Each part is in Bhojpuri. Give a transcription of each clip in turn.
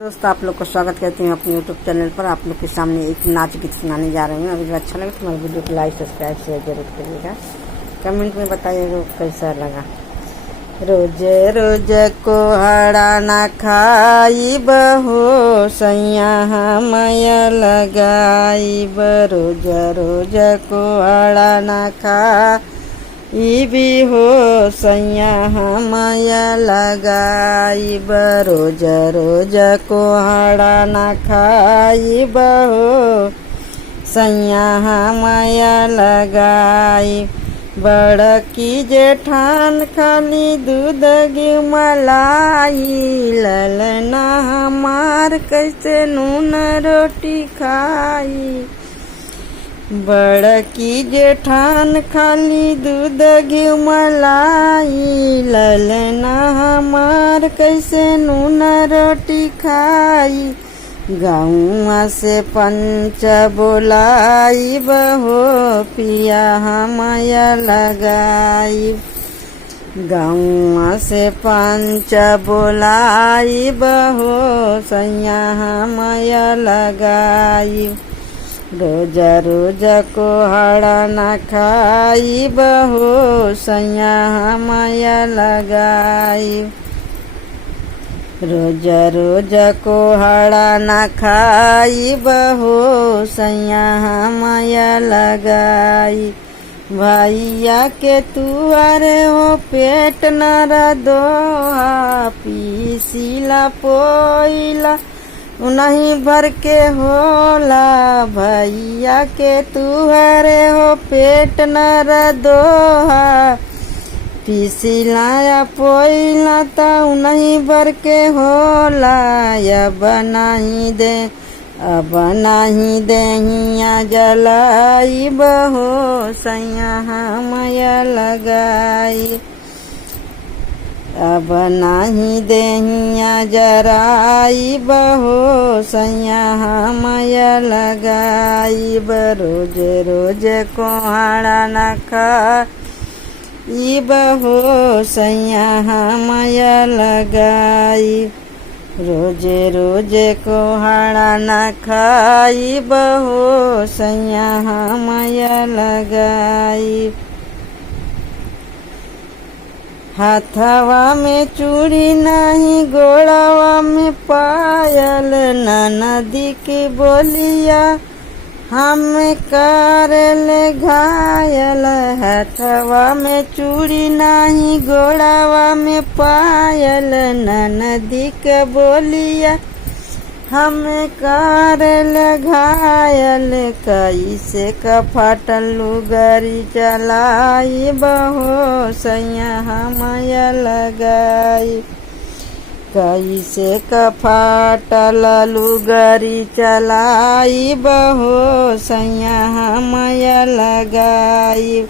दोस्तों, आप लोग को स्वागत करती हूँ अपने यूट्यूब चैनल पर। आप लोग के सामने एक नाच गीत सुनाने जा रही हूँ। अगर अच्छा लगे तो हमारे वीडियो को लाइक सब्सक्राइब शेयर जरूर करिएगा। कमेंट में बताइएगा कैसा लगा। रोज रोज को हड़ा ना खाई बहो सैया हमया लगाई। रोज रोज को हड़ा ना खा भी हो सैया हमया लगाई। रोज रोज को हड़ा ना खाई हो सैया हमया लगाई। बड़की जेठान खाली दूध घी मलाई। ललना हमार कैसे नून रोटी खाई। बड़की जेठान खाली दूध घी मलाई। ललना हमार कैसे नून रोटी खाई। गाँव से पंच बोलाई बहो पिया हमया लगाई। गाँव से पंच बोलाई बहो सैया हमया लगाई। रोज रोज को हड़ा ना खाई बहो सैया हमया लगाई। रोज रोज को हड़ा ना खाई बहो सैया हमया लगाई। भैया के तुअरे हो पेट न दोहा पीसीला पोइला उन्हीं भर के होला। भैया के तुहरे हो पेट न दोहा पीसीला पोइला ता उन्हीं भर के होला। अब नहीं देहिया जलाई बहो सैया हमया लगाई। अब नहीं देहिया जराई बहो सैया हमया लगाई। रोज रोज को हड़ा ना खाई बहो सैया हमया लगाई। रोज रोज को हड़ा ना खाई बहो सैया हमया लगाई। हाथवा में चूड़ी नहीं गोड़वा में पायल। नदी की बोलिया हम करले घायल। हाथवा में चूड़ी नहीं गोड़वा में पायल। नदी के बोलिया हम करल घायल। कैसे का फाटल लुगरी चलाई बहो सैया हमया लगाई। कैसे का फाटल लुगरी चलाई बहो सैया हमया लगाई।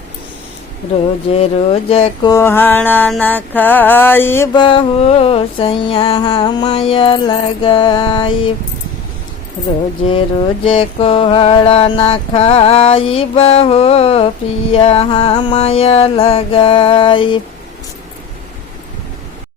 रोज रोज को हड़ा ना खाई बहो सैया हमया लगाई। रोज रोज को हड़ा ना खाई बहो पिया हमया लगाई।